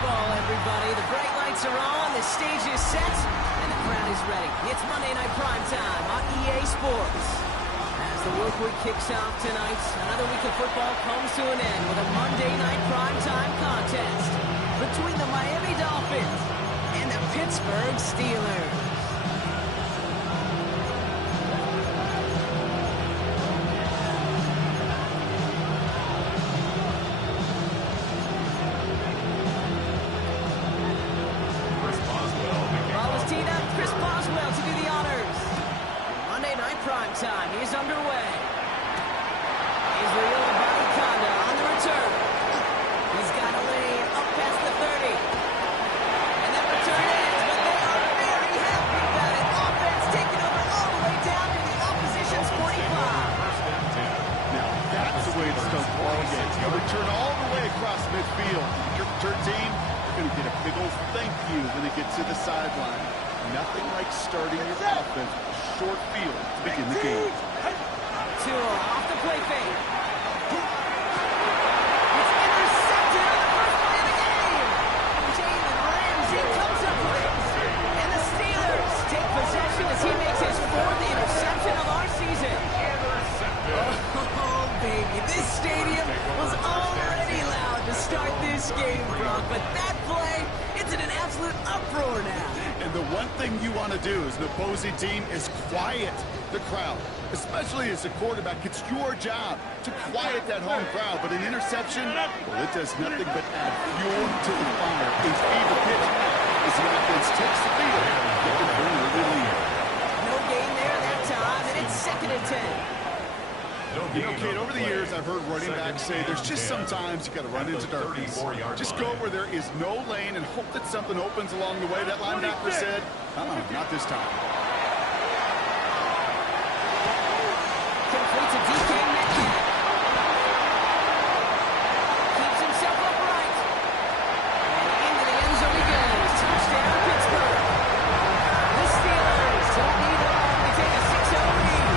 football, everybody. The bright lights are on, the stage is set, and the crowd is ready. It's Monday Night Primetime on EA Sports. As the work week kicks off tonight, another week of football comes to an end with a Monday Night Primetime contest between the Miami Dolphins and the Pittsburgh Steelers. Time is underway. Israel Abanikanda on the return. He's got a lane up past the 30. And that return ends, but they are very happy about it. Offense taking over all the way down to the opposition's 45. Now, that's the way to start the ball game. You return all the way across midfield. Your return team, you're going to get a big old thank you when they get to the sideline. Nothing like starting your offense with a short field to begin the game. Tua off the play fake. It's intercepted on the first play of the game. Jalen Ramsey comes up with it. And the Steelers take possession as he makes his fourth interception of our season. Oh, baby. This stadium was already loud to start this game, Brock. But that play, it's in an absolute uproar now. And the one thing you want to do as an opposing team is quiet the crowd, especially as a quarterback. It's your job to quiet that home crowd. But an interception, well, it does nothing but add fuel to the fire. A fever pitch as the offense takes the field. Looking for an early lead. No gain there that time, and it's 2nd and 10. You know, Kate, over the years, I've heard running backs say there's just sometimes you got to run into darkness. Just go where there is no lane and hope that something opens along the way. That linebacker said, not this time. Complete to DK Metcalf. Keeps himself upright. And into the end zone he goes. Touchdown, Pittsburgh. The Steelers don't need long to take a 6-0 lead.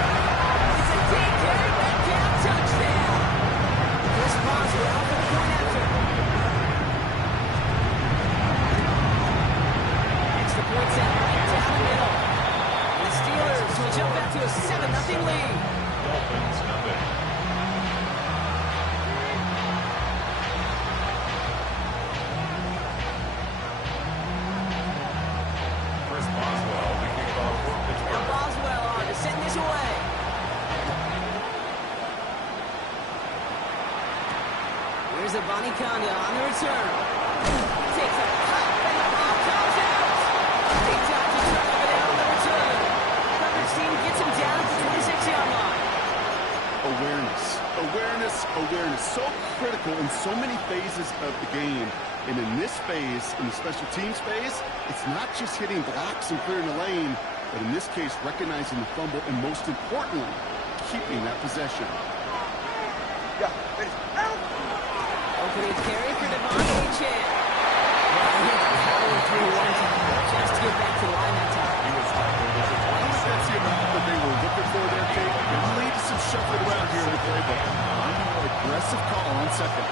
It's a DK Metcalf touchdown. Chris Boswell for the point after. Extra point set right down the middle. And the Steelers will jump out to a 7-0 lead. Dolphins nothing. Chris Boswell, the kickoff for Pittsburgh. And Boswell on to send this away. Here's Abanikanda on the return. He takes a pop and the ball comes out. Big time to turn over there on the return. Coverage team gets him down at the 26-yard line. Awareness. So critical in so many phases of the game. And in this phase, in the special teams phase, it's not just hitting blocks and clearing the lane, but in this case, recognizing the fumble and most importantly, keeping that possession. Opening carry for Devontae Chan. He had to power through one time just to get back to the line that time. That's the amount that they were looking for there, Kate. It'll lead to some shuffling around here in the playbook. I'm an aggressive call on second.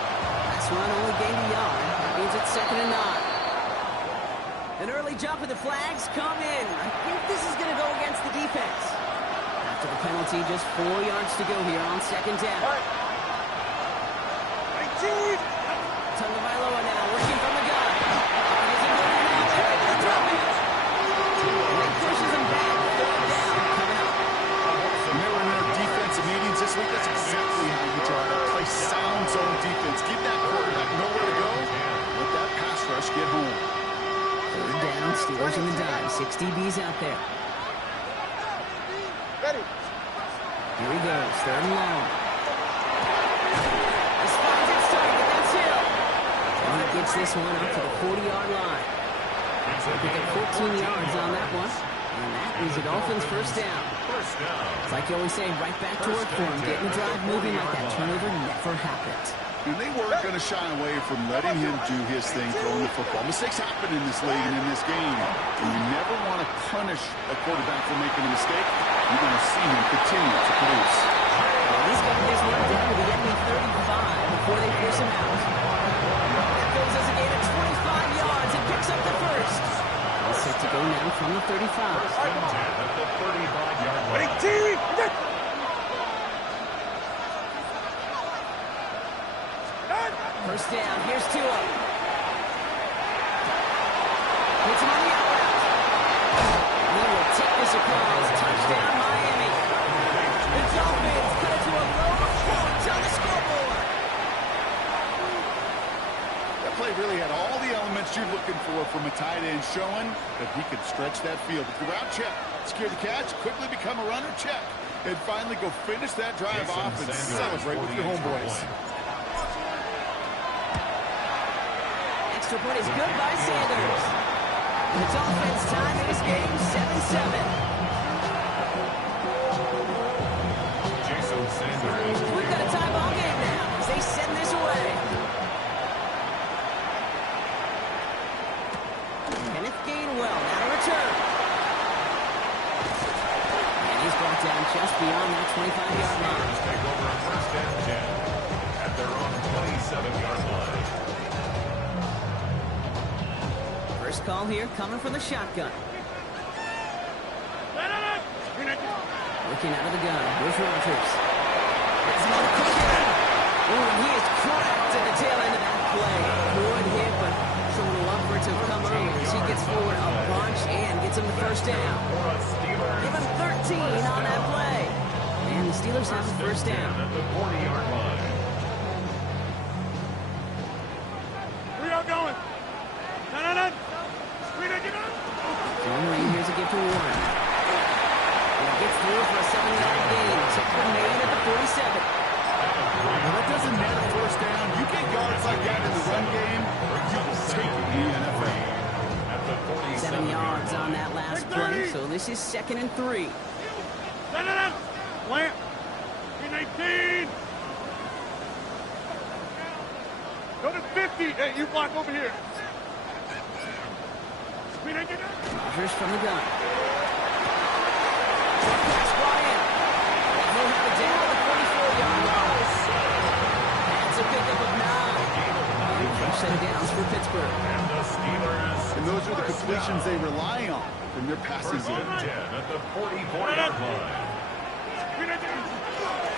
Last run only gained a yard. That means it's 2nd and 9. An early jump and the flags come in. I think this is going to go against the defense. After the penalty, just 4 yards to go here on 2nd down. Tagovailoa now working from the gun. They're able to drop it. He pushes him back. 3rd down coming up. Remember in their defensive meetings this week, that's exactly how you try to play sound zone defense. Give that quarterback nowhere to go. Let that pass rush get home. 3rd down, Steelers in the dime. 6 DBs out there. Ready. Here he goes, 3rd and long. This finds its target, that's Hill. And he gets this one up to the 40-yard line. So pick up 14 yards on that one. And that is the Dolphins' 1st down. It's like you always say, right back to work for him. Getting the drive moving like that turnover never happened. And they weren't going to shy away from letting him do his thing throwing the football. Mistakes happen in this league and in this game. And you never want to punish a quarterback for making a mistake. You're going to see him continue to produce. Well, he's got this one down to the enemy 35 before they force him out. That goes as a gain of 25 from the 35. First and 10 at the 35-yard line. First down, here's Tua. Hits him on the out route. He will take this across. Touchdown, Miami. The Dolphins cut it to a low point on the scoreboard. That play really had all the elements you're looking for from a tight end, showing that he could stretch that field. With the route check, secure the catch, quickly become a runner check, and finally go finish that drive off and celebrate with your homeboys. Extra point is good by Sanders. The Dolphins tie this game 7-7. Jason Sanders. We've got a tie ball game now as they send this away. Kenneth Gainwell now to return. And he's brought down just beyond that 25-yard line. Steelers take over a first and 10 at their own 27-yard line. First call here coming from the shotgun. Looking out of the gun. Here's Rodgers. That's not a quick hit. Oh, and he is cracked at the tail end of that play. Good hit, but showing a lot for it to come early as he gets forward a bunch and gets him the first down. Give him 13 on that play. And the Steelers have the first down. At the 40-yard line. We are going. Henry, here's a gift to Warren. And he gets through for a 7-yard gain. Tackle made at the 47. Well, that doesn't net a first down. You get yards like that in the run game, you will take it in the NFL. At the 7 yards on that last play, so this is 2nd and 3. Plant. 18. Go to 50. Hey, you block over here. Rodgers from the gun. Pass Bryant. He'll have it down at the 44-yard line. That's a pickup of 9. Fresh set of downs for Pittsburgh. And the Steelers. And those are the completions they rely on from their passing First and game. 10 at the 44-yard line.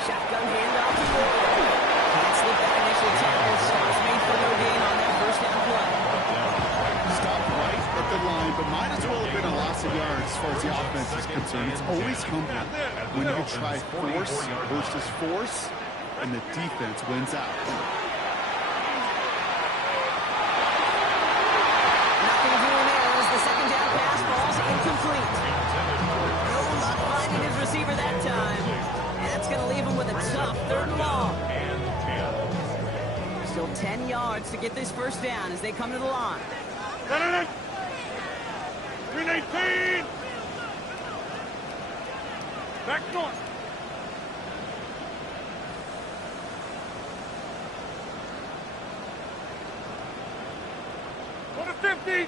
Shotgun handoff to Warren. Can't slip that initial tackle. Stops made for no gain on that first down play. Stopped right at the line, but might as well have been a loss of yards as far as the offense is concerned. It's always humbling when you try force versus force, and the defense wins out. Nothing doing there as the second down pass falls incomplete. No luck finding his receiver that time. And that's going to leave him with a tough 3rd and long. Still 10 yards to get this first down as they come to the line. 319. Back north. Go to 50.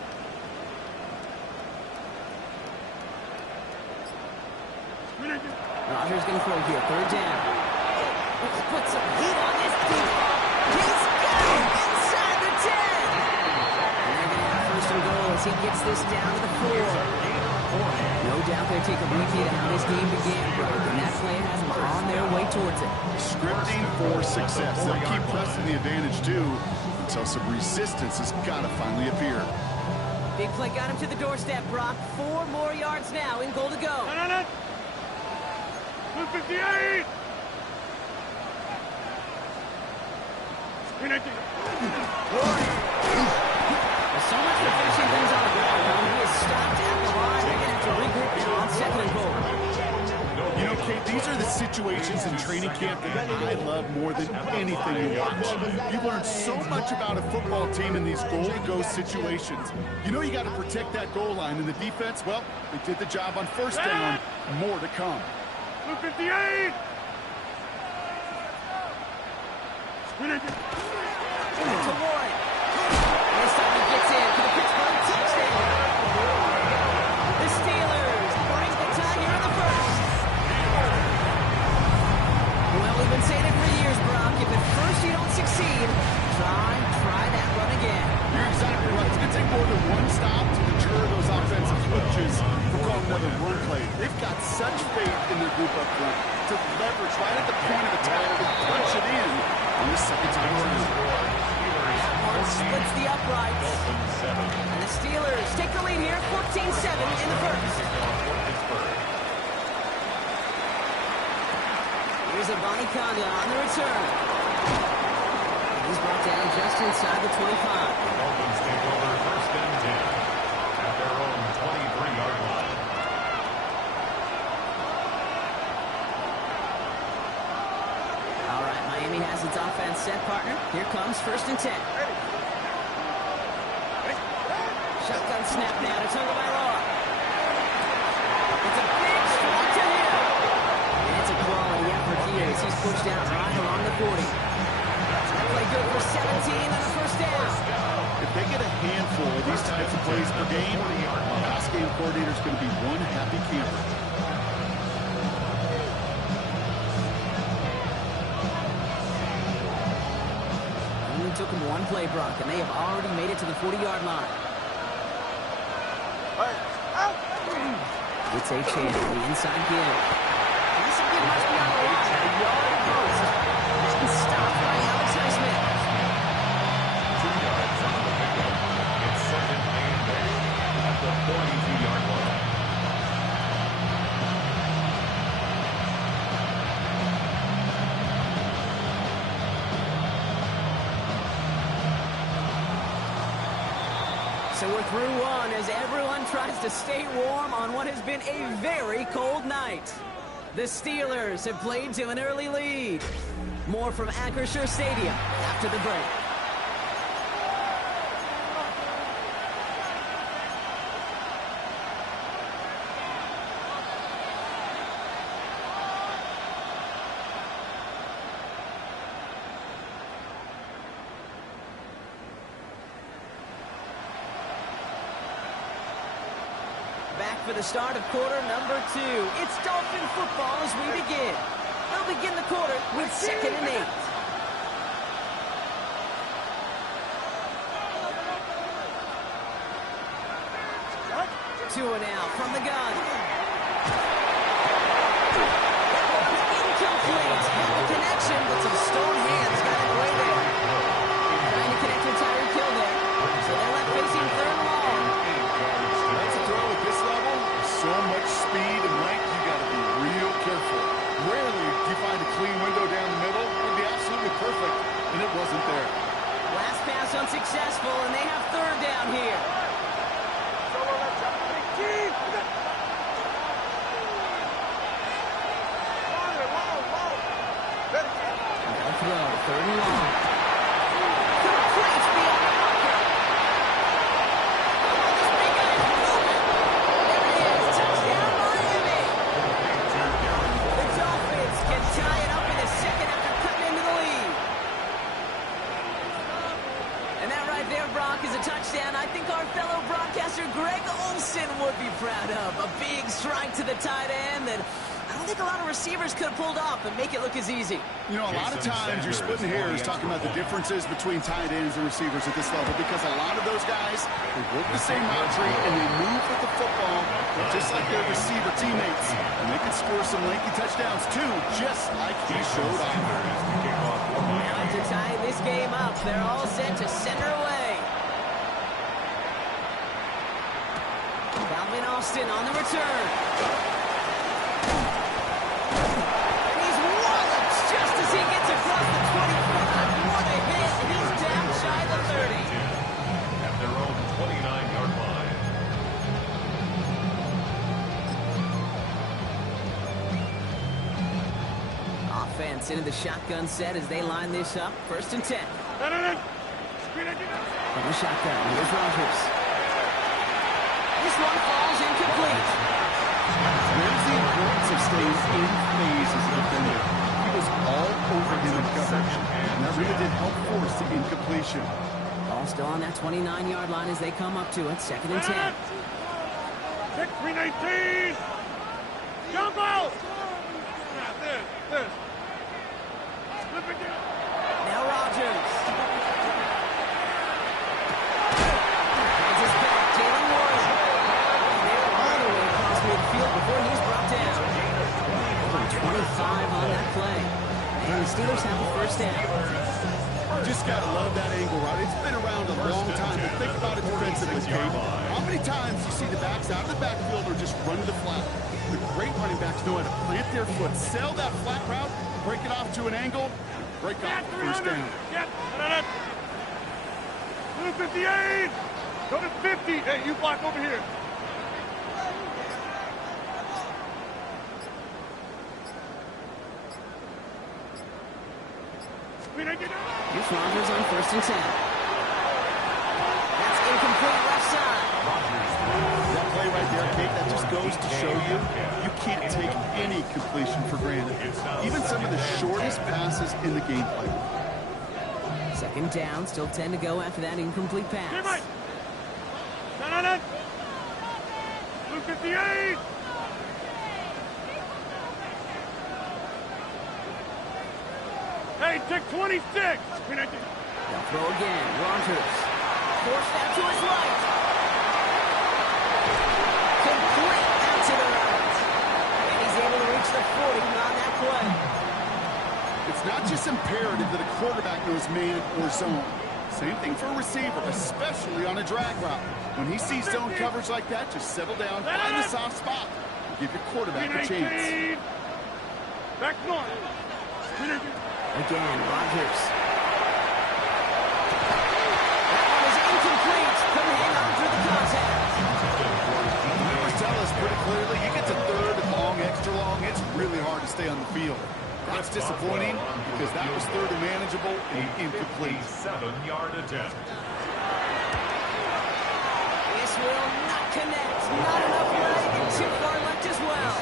Rodgers going to throw here. 3rd down. Let's put some heat on this deep. He's got it inside the 10. And they're going to have 1st and goal as he gets this down to the 4. No doubt they're taking a repeat of how this game began, Brock, and that play has them on their way towards it. Scripting for success. They'll keep pressing the advantage too until some resistance has got to finally appear. Big play got him to the doorstep, Brock. 4 more yards now in goal to go. 258. There's so much for finishing things on the ground. He is stopped at the line. They're going to have to regroup now on 2nd and goal. You know, Kate, these are the situations in training camp that I love more than anything to watch. You learn so much about a football team in these goal-to-go situations. You know you got to protect that goal line, and the defense, well, they did the job on 1st down. More to come. 258. To Warren. This time he gets in for the Pittsburgh touchdown. The Steelers break the tie here in the 1st. Well, we've been saying it for years, Brock. If at first you don't succeed, try that run again. You're exactly right. It's going to take more than one stop to deter those offensive coaches in their group up front to leverage right at the point of attack and punch it in on the second time around. That one splits the uprights. And the Steelers take the lead here, 14-7 in the first. Here's Avani Kanda on the return. He's brought down just inside the 25. Dolphins take over first and 10 at their own 23-yard line. All right, Miami has its offense set, partner. Here comes first and 10. Shotgun snap now to Tagovailoa. It's a big strike to him. And it's a quality effort here as he's pushed out right along the 40. That play good for 17 and a first down. If they get a handful of these types of plays per game, the pass game coordinator is going to be one happy camper. Only took him one play, Brock, and they have already made it to the 40-yard line. It's a chance for the inside give. This will get much beyond the line. A yard post. And stopped by Alex Highsmith. 2 yards on the pickup. It's second and 8 at the 42-yard line. So we're through one as everyone tries to stay warm on what has been a very cold night. The Steelers have played to an early lead. More from Acrisure Stadium after the break. Back for the start of quarter number 2. It's Dolphin football as we begin. They'll begin the quarter with 2nd and 8. 2 out from the gun. That one's incomplete. Had the connection, but some stone hands got it away there. Trying to connect with Tyreek Hill there. So they're left facing 3rd and long. That's a throw at this level. So much speed and length, you got to be real careful. Rarely do you find a clean window down the middle. It would be absolutely perfect, and it wasn't there. Last pass unsuccessful, and they have 3rd down here. They'll throw, 3rd and long. Complete beyond the marker. Oh, this big guy is moving. There it is, touchdown Miami. The Dolphins can tie it up in a second after cutting into the lead. And that right there, Brock, is a touchdown I think our fellow broadcaster Greg Olsen would be proud of. A big strike to the tight end that I don't think a lot of receivers could have pulled off and make it look as easy. You know, a lot of times you're splitting hairs talking about the differences between tight ends and receivers at this level because a lot of those guys, they work the same route tree and they move with the football just like their receiver teammates. And they can score some lengthy touchdowns too, just like he showed off. Now to tie this game up, they're all set to send her away. Calvin Austin on the return. And he's walloped just as he gets across the 25. What a hit. He's down shy of the 30. At their own 29-yard line. Offense into the shotgun set as they line this up. 1st and 10. From the shotgun, here's Rodgers. This one falls incomplete. Where's the importance of staying in phase as a defender? He was all over him in coverage, and that really did help force the incompletion. Ball still on that 29-yard line as they come up to it. 2nd and 10. Pick 319. Jump out. This. Slip it down. Now Rodgers. It's his back, Jalen Warren. And they're all the way across midfield before he's brought down. about it defensively, Kate. How many times you see the backs out of the backfield or just run to the flat? The great running backs know how to plant their foot, sail that flat route, break it off to an angle, break off the first down. Go to 58! Go to 50! Hey, you block over here. Here's Rodgers on 1st and 10. That's incomplete left side. That play right there, Kate, that just goes to show you, you can't take any completion for granted. Even some of the shortest passes in the gameplay. 2nd down, still 10 to go after that incomplete pass. Blue 58! Hey, take 26! They'll throw again. Rodgers. Forced out to his right. Complete out to the right. And he's able to reach the 40 on that play. It's not just imperative that a quarterback knows man or zone. Same thing for a receiver, especially on a drag route. When he sees zone coverage like that, just settle down, find the soft spot, and give your quarterback a chance. Back north. Again, Rodgers. That one is incomplete. Couldn't hang on through the contact. Numbers tell us pretty clearly, you get to 3rd and long, extra long, it's really hard to stay on the field. That's disappointing because that was 3rd and manageable and incomplete. 7-yard attempt. This will not connect. Not enough leg and too far left as well.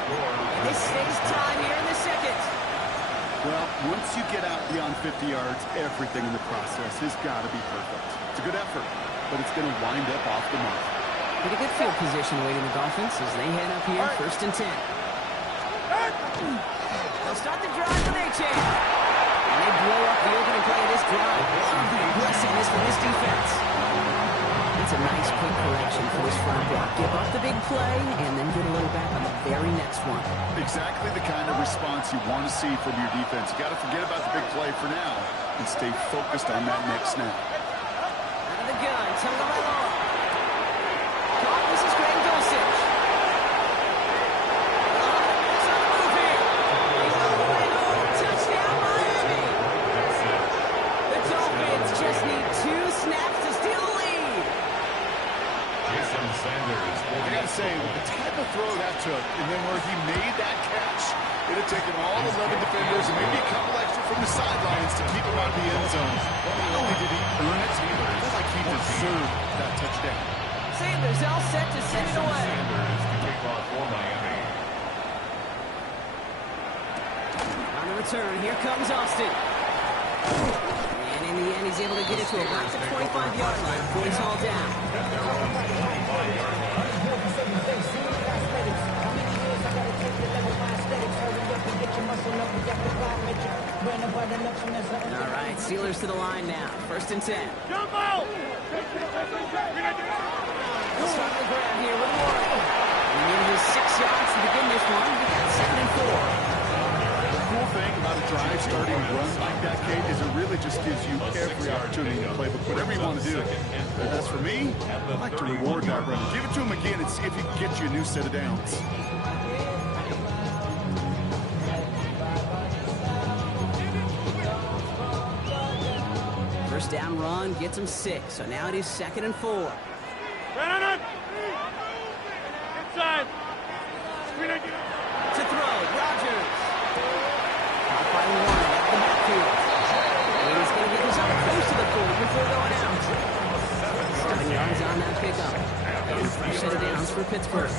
This stays time here in the 2nd. Well, once you get out beyond 50 yards, everything in the process has got to be perfect. It's a good effort, but it's going to wind up off the mark. Pretty good field position awaiting the Dolphins as they head up here, 1st and 10. They'll start the drive when they change. And they blow up the opening play of this drive. Love the aggressiveness from this defense. It's a nice quick correction for this front block. Give up the big play and then get a little back on the very next one. Exactly the kind of response you want to see from your defense. You got to forget about the big play for now and stay focused on that next snap. Out of the gun, Tonga by Law. Caught, this is Graham Dulcich. It's on the move here. He's on the way home. Touchdown, Miami. The Dolphins just need 2 snaps to steal the lead. Jason Sanders. I got to say, with the type of throw that took, and then where he made that catch, it had taken all 11 defenders and maybe a couple extra from the sidelines to keep him out of the end zone. Not only did he earn it, it felt like he deserved that touchdown. Sanders all set to send it away. Sanders to kick off for Miami. On the return, here comes Austin. And in the end, he's able to get it to about the 25-yard line before he's hauled down. All right, Steelers to the line now. 1st and 10. Jump out! He'll start the grab here with Warren. He needed his 6 yards to begin this one. We got 2nd and 4. The cool thing about a drive starting a run like that, Kate, is it really just gives you every opportunity to play with whatever you want to do. And as for me, I like to reward that run. Give it to him again and see if he can get you a new set of downs. First down run gets him 6. So now it is 2nd and 4. Inside. To throw, Rodgers. Caught by Warren at the backfield. And he's going to get this up close to the 40 before going out. 7 yards on that pickup. And 3 set of downs for Pittsburgh.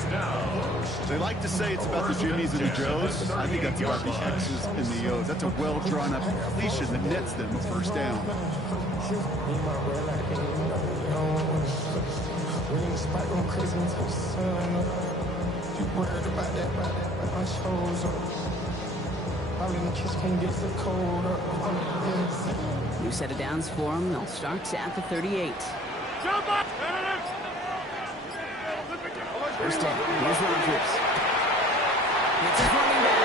They like to say it's about the Jimmies and the Joes. I think that's about the X's and the O's. That's a well-drawn-up completion that nets them a first down. New set of downs for him. They'll start at the 38. Jump up! First down. Here's Rodgers. It's his running back.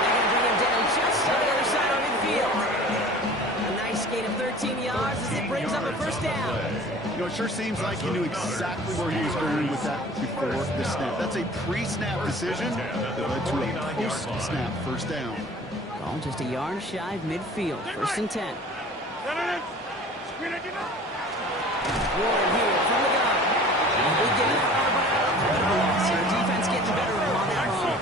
They're going to bring him down just on the other side of midfield. A nice gain of 13 yards as it brings brings up a first down. You know, it sure seems like he knew exactly where he was going with that before the snap. That's a pre-snap decision that led to a post-snap first down. Ball just a yard shy of midfield. First and 10. Warren here from the gun. Big gain far by the defense getting better on that run.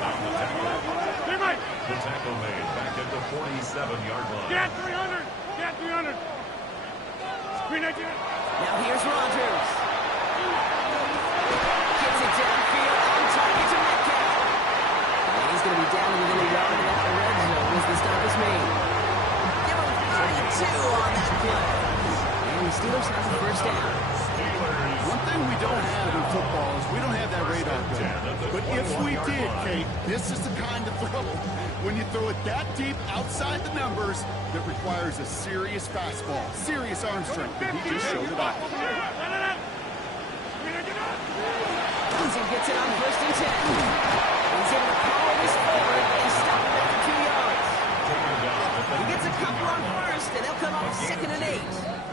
The tackle made back at the 47-yard line. Get 300! Get 300! Screen again! Now here's Rodgers. Gets it downfield on target to Metcalf. And he's going to be down within a yard of that red zone as the stop is made. Give him 32 on that play. And the Steelers have the first down. One thing we don't have in football is we don't have that radar gun. But if we did, Kate, this is the kind of throw, when you throw it that deep outside the numbers, that requires a serious fastball, serious arm strength, and he just showed it off. He gets it on first and 10. He's able to power this forward, and he's stopped him after 2 yards. He gets a couple on first, and they'll come off second and 8.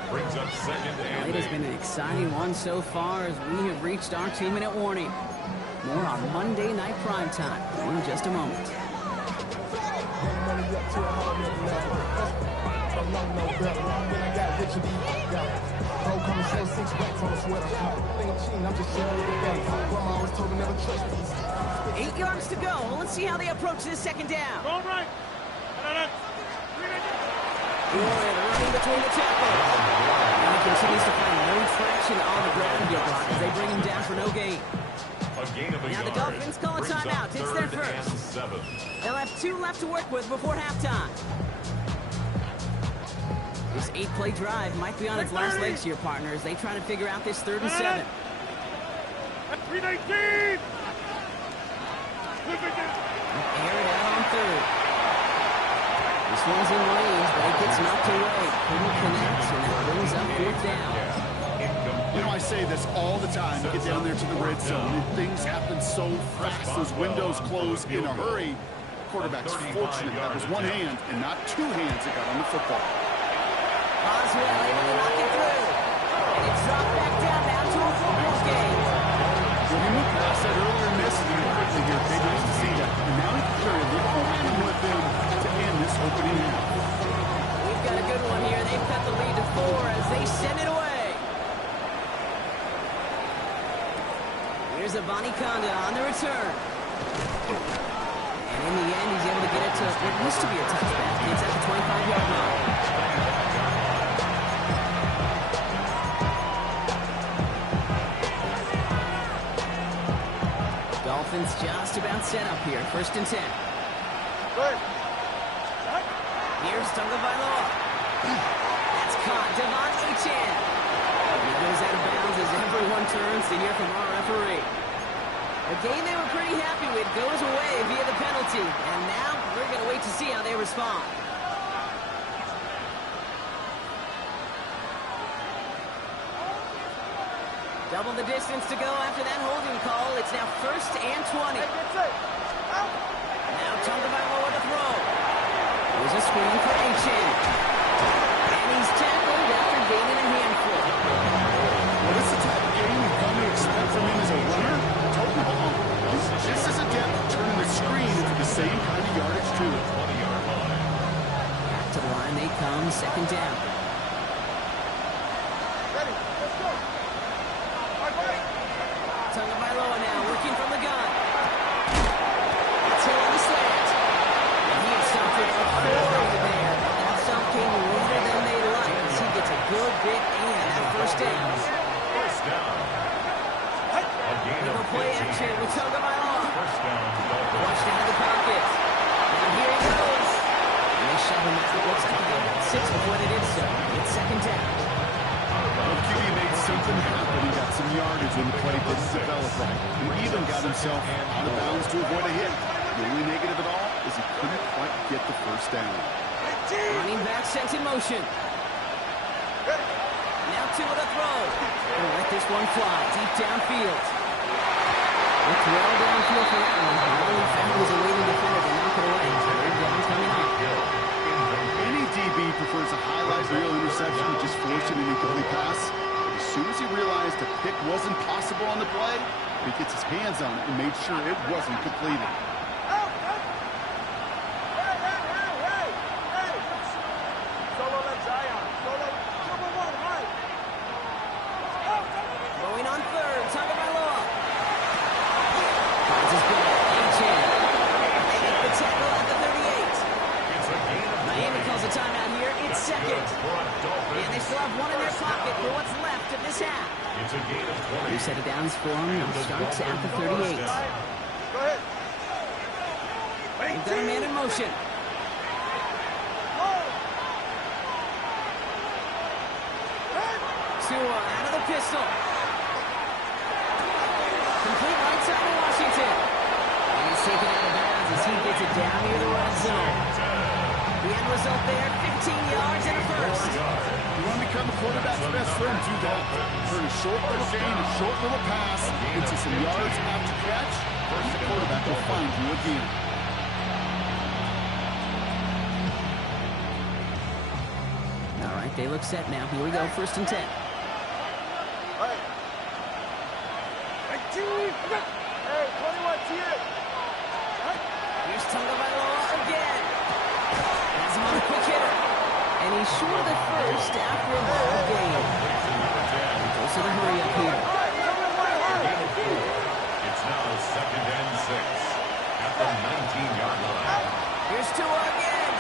Brings up second and It has been an exciting one so far as we have reached our 2-minute warning. More on Monday Night Primetime in just a moment. Eight yards to go. Let's see how they approach this second down. Go right! Warren running between the tackles. And he continues to find no traction on the ground yet as they bring him down for no gain. Now the Dolphins call a timeout. It's their first. They'll have 2 left to work with before halftime. This 8-play drive might be on its last legs here, partner, as they try to figure out this 3rd and 7. At 319! Air it out on 3rd. This one's in range, but it gets knocked away. Couldn't connect, and that brings up 4th down. You know, I say this all the time. You get down there to the red zone, and things happen so fast. Those windows close in a hurry. Quarterback's fortunate that was one hand and not 2 hands that got on the football. Boswell able to knock it through. And it's dropped back down now to a 4-point game. When he moved past that earlier miss, he quickly here, they didn't see that. And now he can carry a little momentum with them to end this opening half. We've got a good one here. They've cut the lead to 4 as they send it away. Here's Avani Conda on the return. And in the end, he's able to get it to what used to be a touchback. It's at the 25-yard line. Dolphins just about set up here. 1st and 10. Here's Tagovailoa. That's caught. Devon Achane. He goes out of bounds as everyone turns to hear from our referee. A game they were pretty happy with goes away via the penalty. And now we're going to wait to see how they respond. Double the distance to go after that holding call. It's now 1st and 20. Now Tagovailoa to throw. There's a screen for Achane. And he's tackled after gaining a handful. What is the type of game we've come to expect from him as a runner? Totally wrong. He's just as adept at turning the screen into the same kind of yardage, too. Back to the line they come. 2nd down. Tagovailoa now working from the gun. It's here on the slant. And he has stopped it up 4 over there. That stop came later than they like as he gets a good bit in that 1st down. Little play action with Tagovailoa. Flushed out of the pocket. And here he goes. And they shove him out. Looks like he got about 6 before they did so. It's 2nd down. Well, QB made something happen. He got some yardage when the play didn't develop right. He even got himself out of bounds to avoid a hit. The only negative at all is he couldn't quite get the 1st down. Running back sent in motion. Now 2 with a throw. We'll let this one fly deep downfield. It's well downfield for that one. All he found was a waiting defender to knock it away. 3rd down coming up. Any DB prefers a highlight reel interception to just forcing an incomplete pass. But as soon as he realized a pick wasn't possible on the play, he gets his hands on it and made sure it wasn't completed. Going on third, Tagovailoa. Finds his ball, A-Chan. They make the tackle at the 38. Miami calls a timeout here. It's second. And they still have one in their pocket for what's left of this half. New set of downs for them. Starts at the 38. Go ahead. They've got a man in motion. Tua out of the pistol. Complete right side to Washington. And he's taken out of bounds as he gets it down near the red zone. The end result there, 15 yards and a first. You want to become a quarterback's best friend, do that. Turn a short little gain, a short little pass into some yards after catch, and the quarterback will find you again. All right, they look set now. Here we go, 1st and 10. Hey, 21, TA. Here's Tagovailoa again. Has him on a quick hitter. And he's short of the first after a ball game. Goes to the hurry up here. It's now 2nd and 6 at the 19-yard line. Here's Tua again.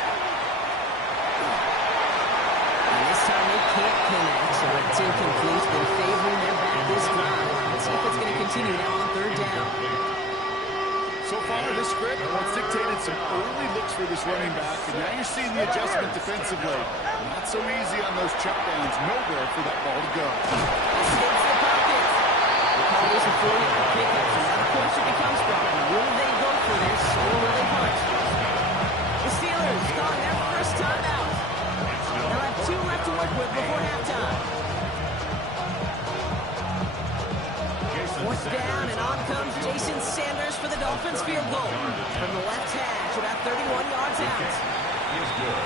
And this time they can't connect, so it's incomplete. They're favoring their back this time. Let's see if it's going to continue now on 3rd down. So far, this script has dictated some early looks for this running back, and now you're seeing the adjustment defensively. Not so easy on those checkdowns. Nowhere for that ball to go. Escapes the pocket. They call this a 4-yard pickup, so now the question becomes, will they go for this, or will they punt? The Steelers calling their first time out. They'll have 2 left to work with before halftime. 4th down, and on comes Jason Sanders for the Dolphins field goal. From the left hash, about 31 yards out.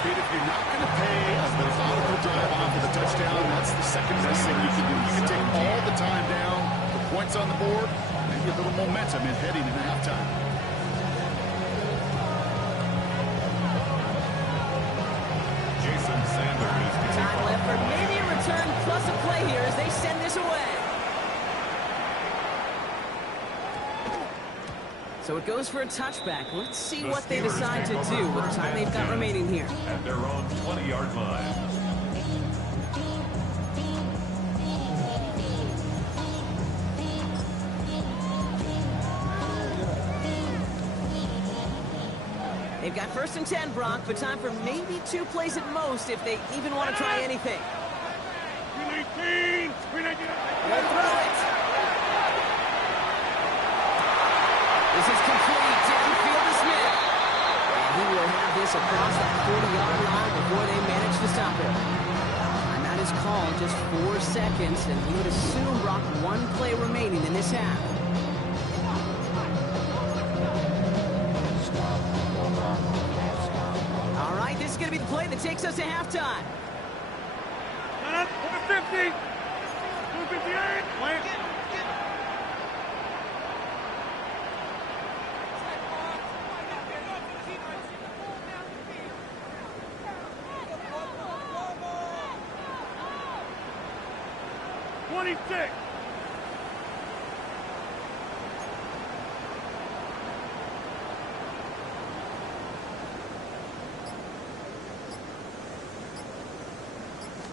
Pete, if you're not going to pay a methodical drive off of the touchdown, that's the second best thing you can do. You can take all the time down, the points on the board, maybe a little momentum in heading into halftime. Jason Sanders. Time left for maybe a return plus a play here as they send this away. So it goes for a touchback. Let's see what they decide to do with the time they've got remaining here. At their own 20-yard line. They've got 1st and 10, Brock, but time for maybe 2 plays at most if they even want to try anything. Green 18. They'll throw it. This is complete. Downfield to Smith. And he will have this across that 40-yard line before they manage to stop him. Timeout is called, just 4 seconds, and we would assume, Brock, 1 play remaining in this half. All right, this is going to be the play that takes us to halftime. Number 50. Number 58. Plant.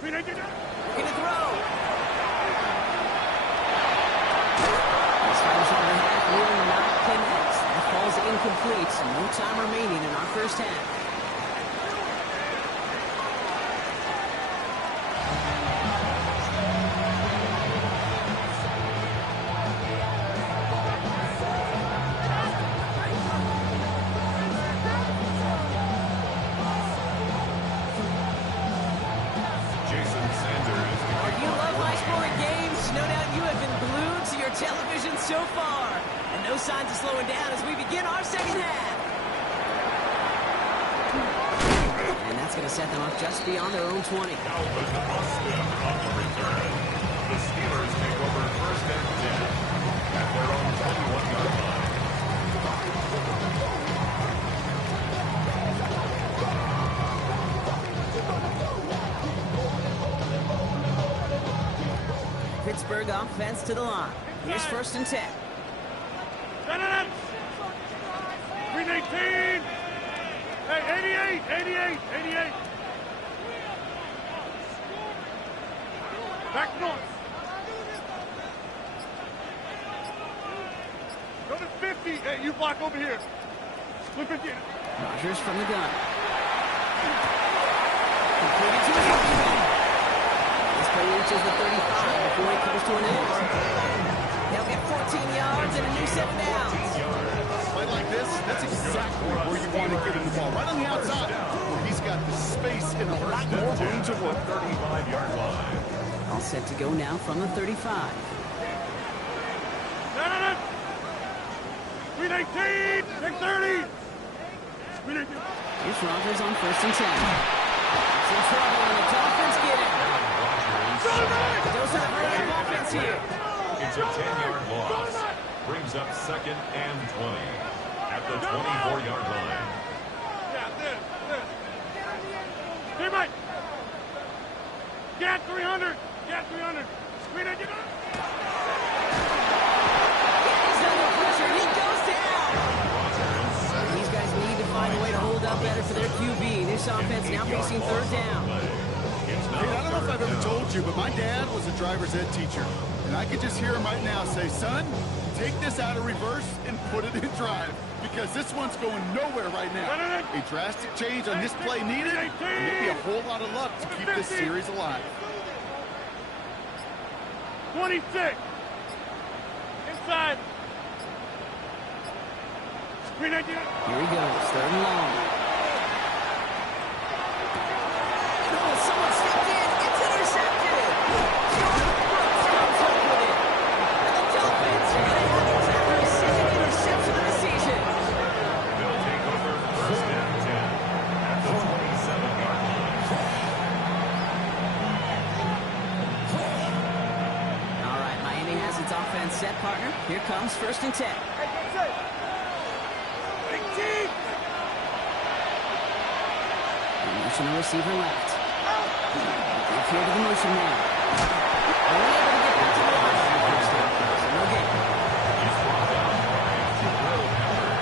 Looking to throw. This fires out of the half, will not connect. That falls incomplete. No time remaining in our first half. Television so far, and no signs of slowing down as we begin our second half. And That's going to set them up just beyond their own 20. Calvin Austin on the return. The Steelers take over first and 10 at their own 21-yard line. Pittsburgh offense to the line. Here's first and 10. 318. Hey, 88. Back north. Go to 50. Hey, you block over here. Split 50. Rodgers from the gun. Completed to his running back. This play reaches the 35 before he comes to an end. They'll get 14 yards and a new 7 downs. Play like this, that's exactly where you want to get him the ball. Right on the outside, where he's got the space and a lot more room to work. 35-yard line. All set to go now from the 35. 318. Take 30. 318. Here's Rodgers on first and 10. He's in trouble and the Dolphins get him. Those are the brilliant offense here. It's a 10-yard loss. Brings up second and 20 at the 24-yard line. Yeah, this. Hey, Mike. Get 300. Screen it. He's under pressure. He goes down. These guys need to find a way to hold up better for their QB. This offense now facing third down. Hey, I don't know if I've ever told you, but my dad was a driver's ed teacher. And I could just hear him right now say, son, take this out of reverse and put it in drive. Because this one's going nowhere right now. A drastic change on this play needed, and maybe a whole lot of luck to keep this series alive. 26. Inside. Screen it. Here he goes, third and long. Oh, someone stepped in. It's intercepted. Jordan Brooks comes up with it. And the Dolphins are going to have their second interception of the season. They'll take over first and 10 at the 27-yard line. All right, Miami has its offense set, partner. Here comes first and 10. Motion the receiver left. Give here to the motion man. Only able to get back to the line. So no gain. He's brought down by Jabril Peppers.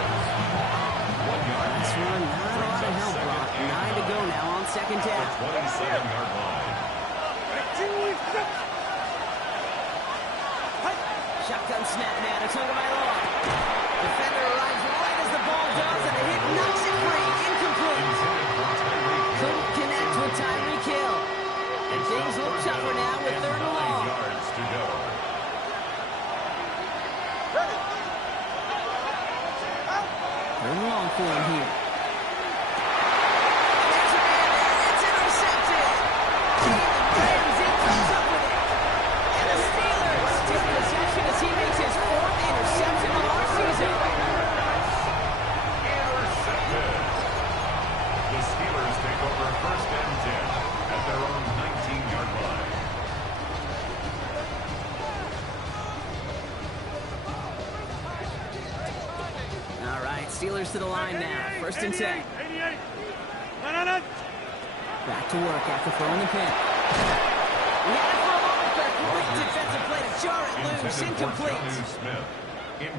1 yard This run, not a lot of help, Brock. 9 to go now on second at down. the 27-yard line. Shotgun snap now to Tagovailoa. Defender arrives right as the ball does, and the hit knocks it free. Incomplete. Couldn't connect with Tyreek Hill. And things look tougher now with third and long. 9 yards to go. Third and long for him here. There's a man there. It's intercepted. Ramsey comes up with it. And the Steelers take possession as he makes his fourth interception of our season. Intercepted. The Steelers take over first and 10 at their own 19-yard line. All right, Steelers to the line now. First and 10. 88. Back to work after throwing the pin. We had it for a moment, but a great defensive play to jar it loose. Incomplete.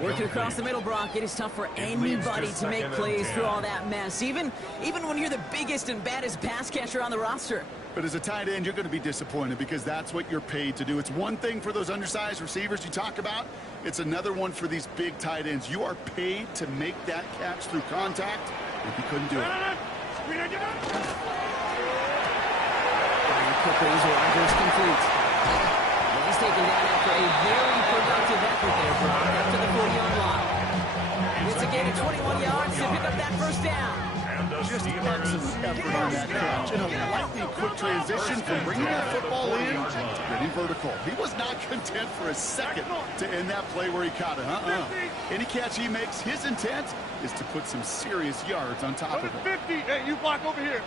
Working across the middle, Brock, it is tough for anybody to make plays through all that mess, even when you're the biggest and baddest pass catcher on the roster. But as a tight end, you're going to be disappointed because that's what you're paid to do. It's one thing for those undersized receivers you talk about. It's another one for these big tight ends. You are paid to make that catch through contact, and you couldn't do it. Quickly as Rodgers complete. He's taken down after a very productive effort there, Brock, up to the 40-yard line. It's a gain of 21 yards to pick up that first down. Just excellent effort on that catch. In a lightning quick transition from bringing that football in to getting vertical. He was not content for a second to end that play where he caught it. Any catch he makes, his intent is to put some serious yards on top of it. 50. Hey, you block over here.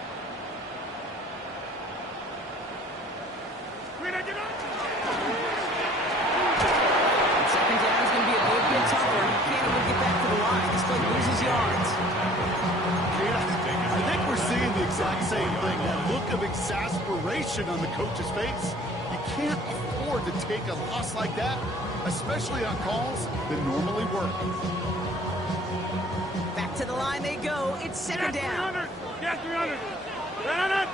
frustration on the coach's face. You can't afford to take a loss like that, especially on calls that normally work. Back to the line they go. It's second down. Yes, 300. 300.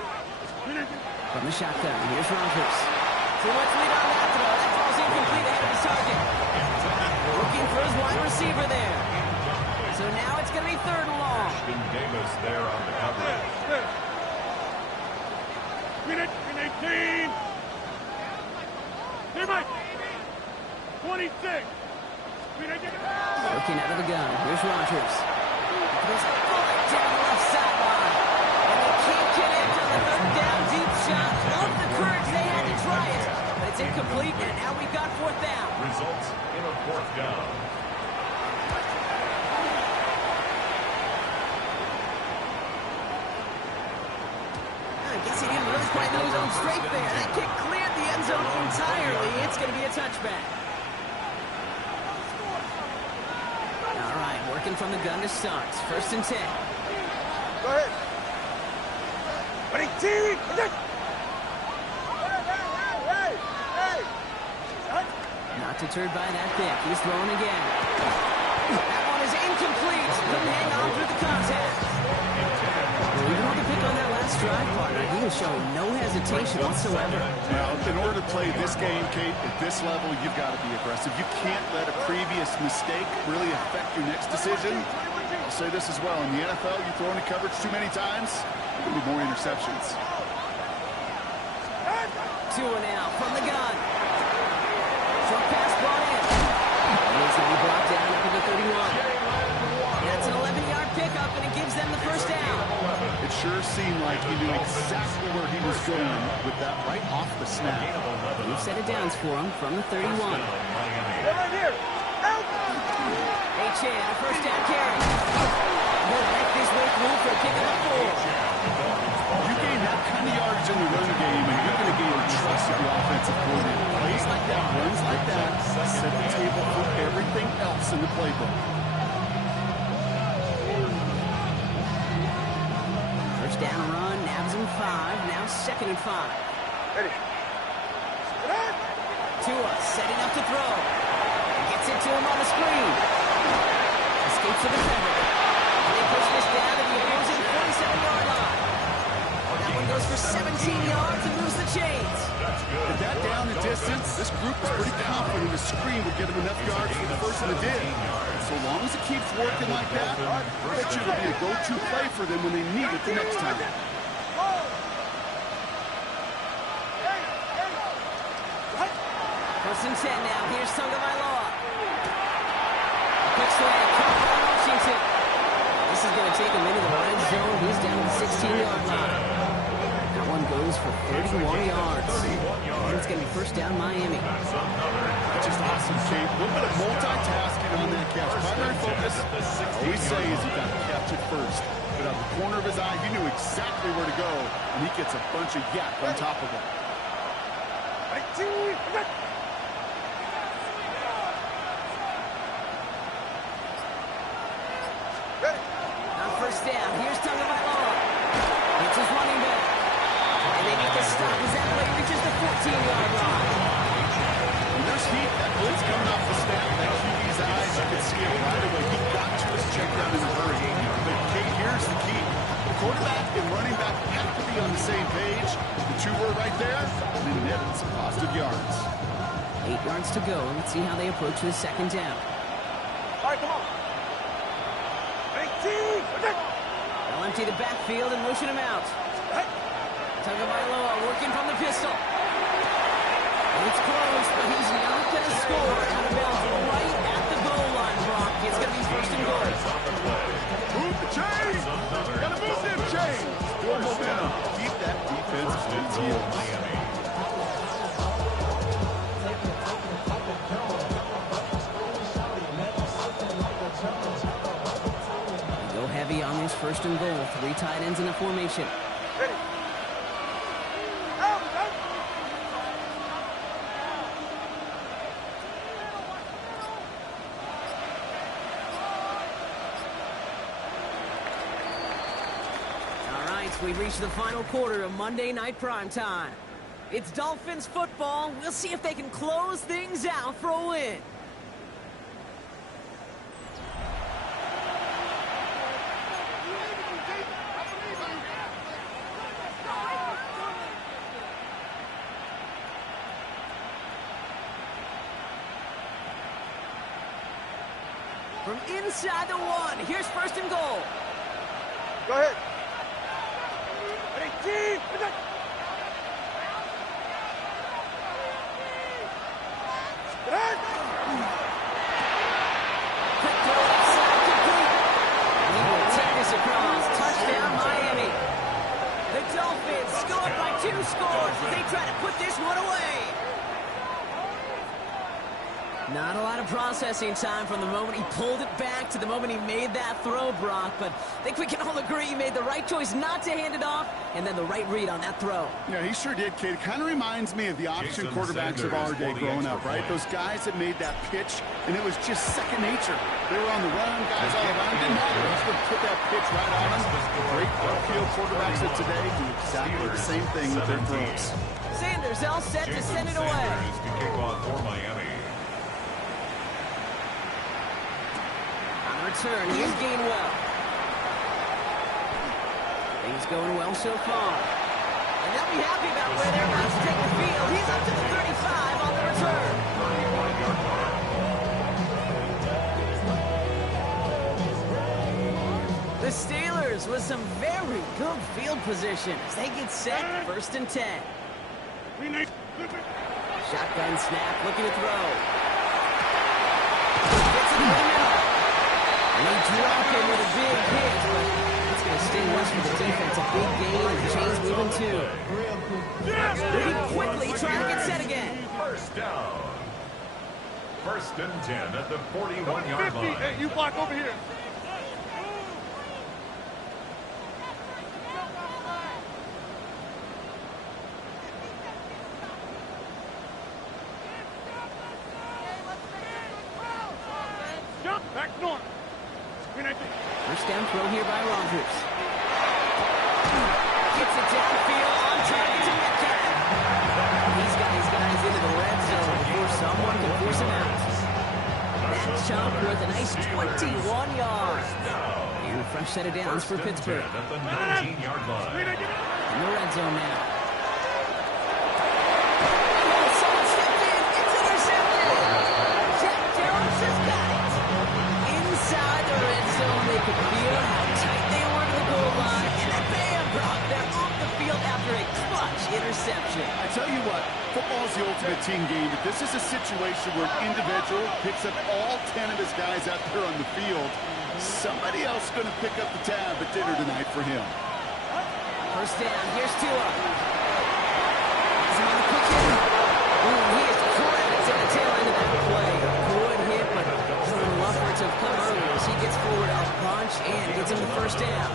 From the shotgun, here's Rogers. Too much lead on that throw. That ball's incomplete ahead of his target. Looking for his wide receiver there. So now it's going to be third and long. Davis there on the coverage. Green 18. Here, Mike. 26. Looking out of the gun, here's Rogers. Throws a bullet down the left sideline. And they can't connect on the third down deep shot. Love the courage they had to try it. But it's incomplete, and now we've got fourth down. Results in a fourth down. I guess he didn't really quite know his own straight there. That kick cleared the end zone entirely. It's going to be a touchback. All right, working from the gun to start. First and 10. Go ahead. 18. Not deterred by that pick. He's throwing again. That one is incomplete. Couldn't hang on through the contact. Well, even with the pick on that last drive, partner, he was showing no hesitation whatsoever. Well, in order to play this game, Kate, at this level, you've got to be aggressive. You can't let a previous mistake really affect your next decision. I'll say this as well. In the NFL, you throw into coverage too many times, there'll be more interceptions. Tua now from the gun. Short pass brought in. He's going to be brought down up to the 31. That's an 11-yard pickup, and it gives them the first down. It sure seemed like he knew exactly where he was going with that right off the snap. We've set it downs for him from the 31. Right here. Chan, a first down carry. He'll make his way through for a kick of the 4. You gain that kind of yardage in the run game, and you're going to gain the trust of the offensive coordinator. Plays like that, runs like that, set the table for everything else in the playbook. First down run, nabs him 5. Now second and 5. Ready. Tua setting up to throw. Gets it to him on the screen. Escapes the defender. They push this down to the opposing 47-yard line. That one goes for 17 yards and moves the chains. With that down the distance, this group is pretty confident a screen would get him enough yards for the first and it did. So long as it keeps working like that, I bet you it'll be a go-to play for them when they need it the next time. First and 10 now. Here's Tagovailoa. Quick swing. Caught by Washington. This is going to take him into the red zone. He's down to the 16-yard line. That one goes for 31 yards. And it's going to be first down Miami. Just awesome, Kate. A little bit of multitasking on that catch. Primary focus, always say, is you got to catch it first. But out of the corner of his eye, he knew exactly where to go, and he gets a bunch of yak on top of it. On first down, here's Tagovailoa. It's his running back. And they make the stop as that play reaches the 14-yard line. When there's heat, that blitz coming off the snap, that QB's eyes, you can see it right away. He got to his check down in a hurry. But, Kate, here's the key. The quarterback and running back have to be on the same page. The two were right there, and they netted some positive yards. 8 yards to go. Let's see how they approach this second down. All right, come on. 18. They'll empty the backfield and motion him out. Tagovailoa working from the pistol. It's close, but he's not going to score. Out of bounds right at the goal line, Brock. It's going to be first and goal. Move the chains! Gotta move them chains! More momentum. Keep that defense on its heels. They go heavy on this first and goal. 3 tight ends in a formation. Ready. All right, we've reached the final quarter of Monday Night Primetime. It's Dolphins football. We'll see if they can close things out for a win. From inside the one, here's first and goal. Go ahead. Ready, team. Quick throw outside, complete. He will take this across. Touchdown, Miami. The Dolphins scored by 2 scores as they try to put this one away. Not a lot of processing time from the moment he pulled it back to the moment he made that throw, Brock. But I think we can all agree he made the right choice not to hand it off, and then the right read on that throw. Yeah, he sure did, kid. It kind of reminds me of the option quarterbacks of our day growing up, right? Those guys that made that pitch, and it was just second nature. They were on the run, guys all around. Didn't matter. Just would put that pitch right on them. Great upfield quarterbacks of today do exactly the same thing with their throws. Sanders all set to send it away. To kick off for Miami. Return, here's Gainwell. Things going well so far. And they'll be happy about where they're about to take the field. He's up to the 35 on the return. 31-yard line. The Steelers with some very good field position as they get set, first and 10. Shotgun snap, looking to throw. Gets it in the middle. And they drop him with a big hit, but it's going to sting worse for the defense. A big gain, and the chain's moving too. Moving quickly, trying to get set again. First down. First and 10 at the 41-yard line. Hey, you block over here. Jump back north. First down throw here by Rodgers. Gets it downfield on target to Metcalf. He's got his guys into the red zone before someone can force him out. That chop worth a nice 21 yards. And a fresh set of downs for Pittsburgh. At the 19-yard line. In the red zone now. They could feel how tight they were to the goal line, and then bam, Brock, they're off the field after a clutch interception. I tell you what, football's the ultimate team game, but this is a situation where an individual picks up all 10 of his guys out there on the field. Somebody else is going to pick up the tab at dinner tonight for him. First down, here's Tua. He's on the quick hit. He is credit to the tail end of that play. Good hit, but some efforts have come earlier as he gets forward a bunch and gets him the first down.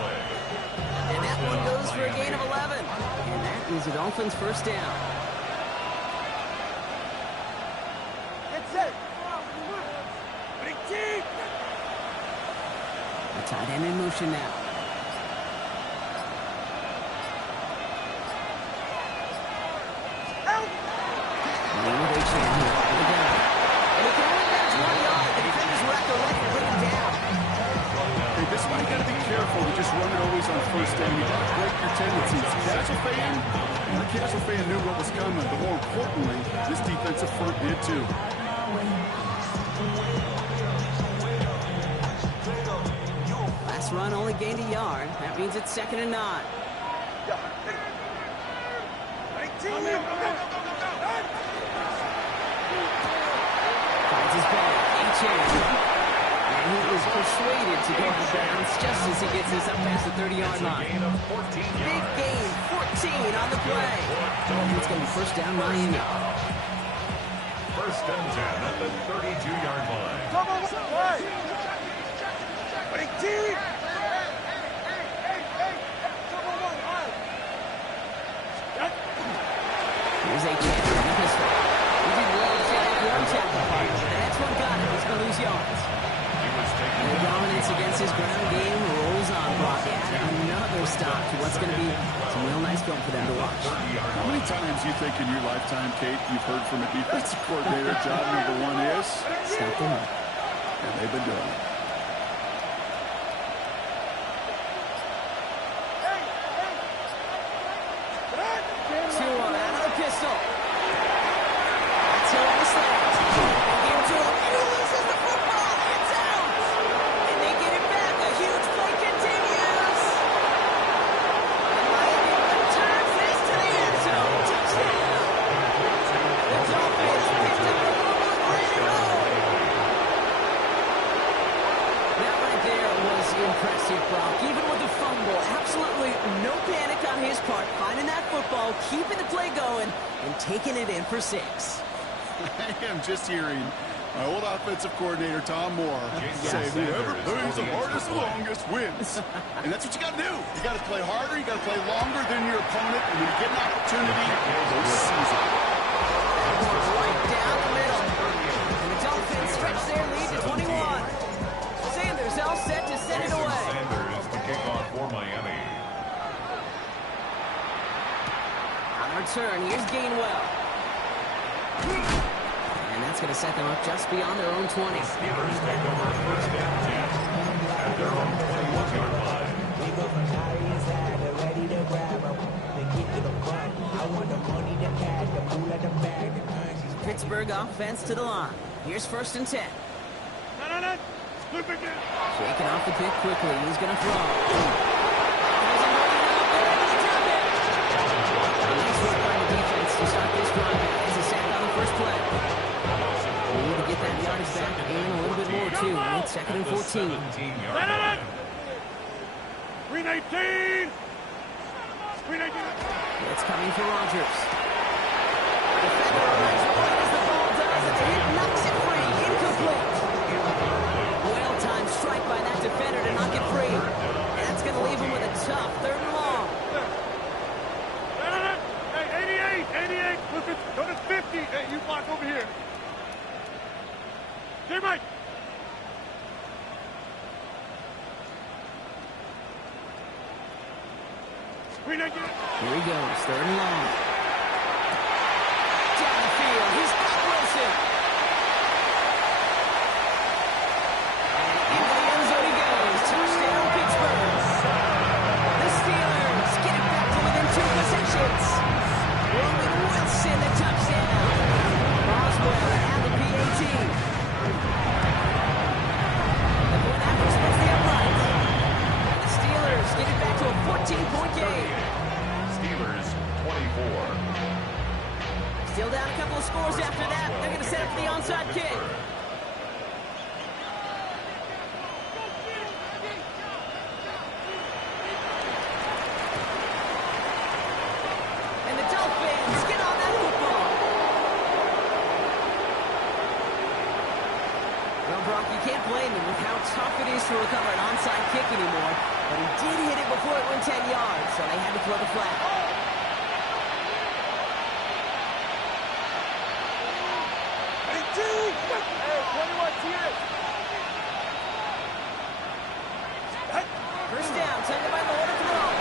And that one goes for a gain of 11. And that is the Dolphins' first down. Get set. Ready, team. The tight end in motion now. This is why you got to be careful to just run it always on first down. You got to break your tendencies. The casual fan knew what was coming, but more importantly, this defensive front did too. Last run only gained a yard. That means it's 2nd and 9. Finds his back. And he is persuaded to go out of bounds just as he gets this up past the 30-yard line. Big gain, 14 on the play. And it's going to be first down, Miami. First and 10 at the 32-yard line. Come on, play. Ready, team. Here's a chance for the pistol. He did well to take that one tackle part. The next one got him. He's going to lose yards. And the dominance against his ground game rolls on. Brock add another stop to what's going to be some real nice film for them to watch. How many times you think in your lifetime, Kate, you've heard from a defensive coordinator, job number one is? Stop them up. And they've been doing it. Two on out of the pistol. That's how it slides. They give it to him, and he loses the football. It's out. And they get it back. A huge play continues. And Miami returns this to the end zone. Touchdown. The Dolphins picked up the ball and ran it home. That right there was impressive, Brock. Even with the fumble, absolutely no panic on his part. Finding that football, keeping the play going, and taking it in for 6. I am just hearing my old offensive coordinator, Tom Moore, say whoever plays the hardest the longest wins. And that's what you got to do. You got to play harder. You got to play longer than your opponent. And when you get an opportunity, go seize it. Right down the middle. And the Dolphins stretch their lead to 21. Sanders all set to send it away. Sanders to kick off for Miami. On return, here's Gainwell. And that's going to set them up just beyond their own 20. Steelers take over first and 10 at their own 21-yard line. Pittsburgh offense to the line. Here's first and 10. Slip again. Shaking off the pick quickly. He's going to throw. Nice work by the defense to start this drive. It's a sack on the first play. We need to get that yardage back and a little bit more, too. It's second and 14. 17-yard line. 319. 319. It's coming for Rodgers. Defender arrives right as the ball does, and the hit knocks it free. Incomplete. Well-timed strike by that defender to knock it free. And that's going to leave him with a tough third and long. Hey, 88. Listen, go to 50. Hey, you block over here. Stay right. Here he goes, third and long. Down the field, he's got Wilson. And into the end zone he goes. Touchdown, Pittsburgh. The Steelers get it back to within 2 possessions. Roman Wilson, the touchdown. Boswell and the PAT. The point after splits the upright. The Steelers get it back to a 14-point game. Steelers 24. Still down a couple of scores after that. They're going to set up the onside kick. And the Dolphins get on that football. Well, Brock, you can't blame him with how tough it is to recover an onside kick anymore. But he did hit it before it went 10 yards, so they had to throw the flag. First down, taken by Lord to throw.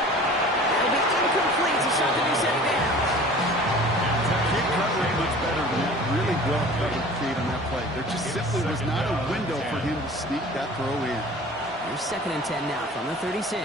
That'll be incomplete. He shot to do second down. Kid covering much better than that. Really well covered Kate on that play. There just simply was not a window for him to sneak that throw in. Here's second and 10 now from the 36.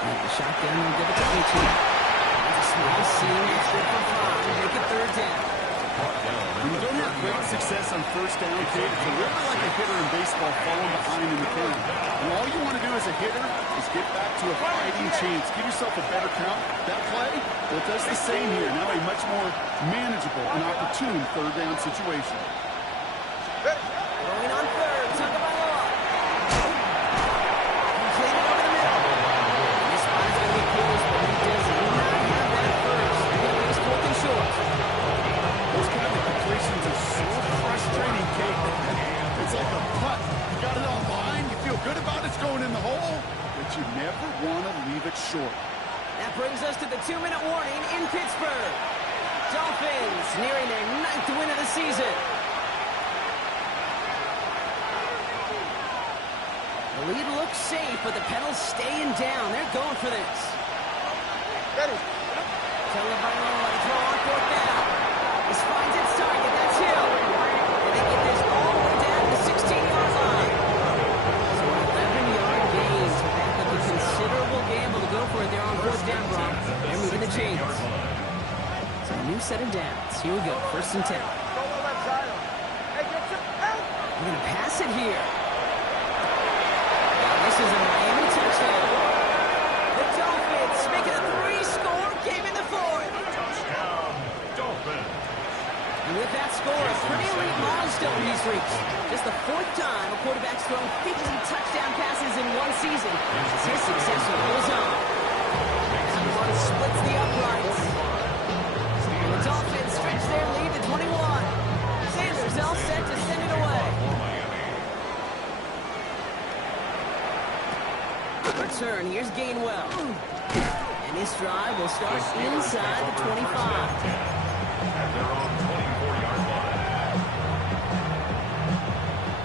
And the shotgun will give it to A2. That's a small seam. It's good for 5. Make it third down. When you don't have great success on first down, Kate, it's a little bit like a hitter in baseball falling behind in the count. And all you want to do as a hitter is get back to a fighting chance. Give yourself a better count. That play, well, it does the same here. Now a much more manageable and opportune third down situation. Going on third. Tagovailoa. Completed over the middle. And this spot is going to be close, but he does not have that first. He's fourth and short. Those kind of completions are so frustrating, Kate. It's like a putt. You got it on line. You feel good about it's going in the hole, but you never want to leave it short. That brings us to the 2-minute warning in Pittsburgh. Dolphins nearing their 9th win of the season. The lead looks safe, but the pedals staying down. They're going for this. Ready. Throw on fourth down. This finds its target. That's Hill. And they get this all the way down to the 16-yard line. So an 11-yard gain. So that took a considerable gamble to go for it there on fourth down, Brock. They're moving the chains. So a new set of downs. Here we go. First and 10. We're going to pass it here. Now this is a Miami touchdown. The Dolphins making a 3-score game in the fourth. Touchdown, Dolphins. And with that score, a pretty elite milestone he's reached. Just the fourth time a quarterback's thrown 50 touchdown passes in one season. His success rolls on. And one splits the uprights. And the Dolphins stretch their lead to 21. Sanders all set to send it away. Return, here's Gainwell. And this drive will start inside the 25. At their own 24-yard line.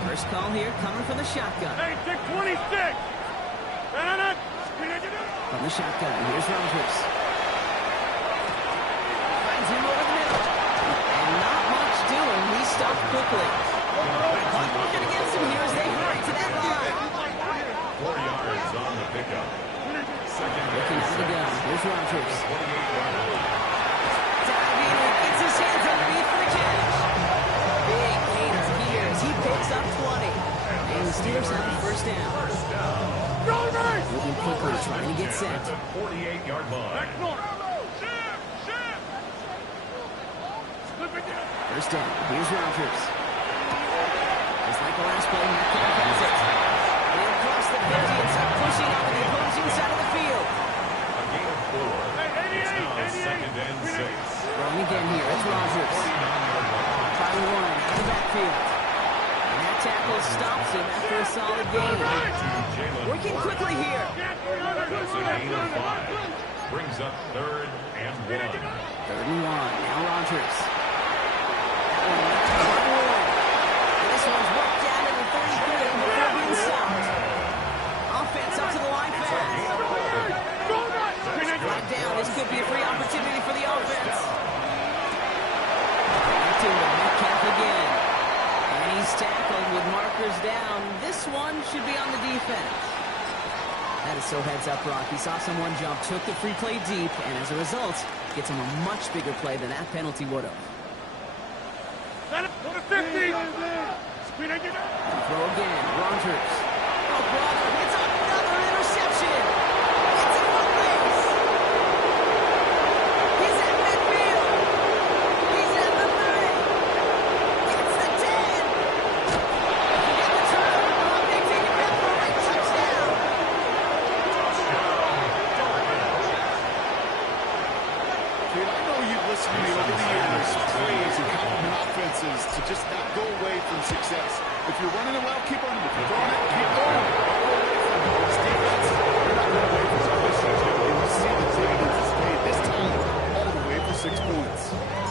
First call here coming from the shotgun. Hey, 626. From the shotgun, here's Rodgers. Finds him over the middle. And not much doing. He stopped quickly. Clock working against him here as they hurry to that line. 4 yards on the pickup. Second Looking out of the gun. Here's Rodgers. 28-yard line. Diving in. Gets his hands underneath for the catch. Big gainer here as he picks up 20. And the Steelers have the first down. Moving quickly, trying to get set. 48-yard line. First down. Here's Rodgers. Just like the last play, Metcalf has it. And across the 50 and start pushing onto the opposing side of the field. A gain of 4. It's now second and 6. Throwing again here. It's Rodgers. 49-yard line. By one out of the backfield. And that tackle stops him after a solid gain. Working quickly here. That's a gain of 5. Brings up third and 1. Third and 1. Now Rodgers. And this one's worked down to the 33 before being stopped. Offense up to the line fast. Right down. This could be a free opportunity for the offense. Connecting to Metcalf again. And he's tackled with markers down. This one should be on the defense. That is so heads up, Brock. He saw someone jump, took the free play deep, and as a result, gets him a much bigger play than that penalty would have. Go to 50. And throw again, Rodgers. Oh, brother, it's another interception. It's a foot race. He's at midfield. He's at the 30. It's the 10. Forget the turnover. They take it back for a big touchdown. Kid, I know you've listened to me over the years praise and compliment offenses to just not go away from success. If you're running it well, keep running. If you're throwing it, keep going. This defense, they're not going away from submission. And you see the dividends is paid this time all the way for 6 points.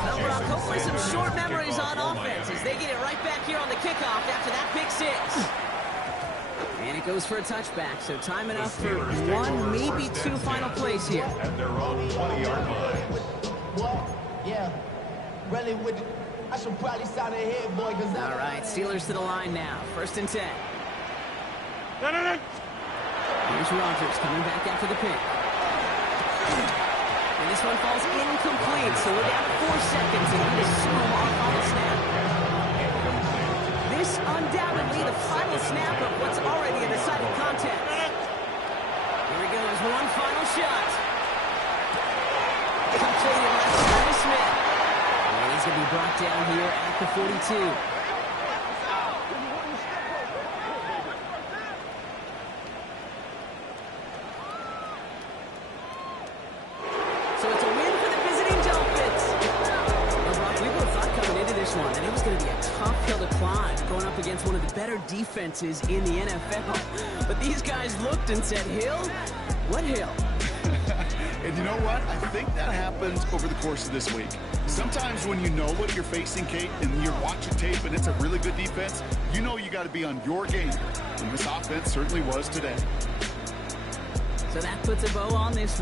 Well, Brock, hopefully some short memories on offense as they get it right back here on the kickoff after that pick 6. And it goes for a touchback, so time enough for 1, maybe 2 final plays here. At their own 20-yard line. What? Yeah. Really with it. I should probably sound ahead, boy, because All right, Steelers to the line now. First and 10. Here's Rodgers coming back after the pick. And this one falls incomplete, so we're down to 4 seconds and we assume our final snap. This undoubtedly the final snap of what's already a decided contest. Here he goes, one final shot. Completed left side of Smith. And he's going to be brought down here at the 42. So it's a win for the visiting Dolphins. Well, Brock, we both thought coming into this one that it was going to be a tough hill to climb going up against one of the better defenses in the NFL. But these guys looked and said, Hill? What hill? And you know what? I think that happens over the course of this week. Sometimes when you know what you're facing, Kate, and you're watching tape and it's a really good defense, you know you got to be on your game. And this offense certainly was today. So that puts a bow on this one.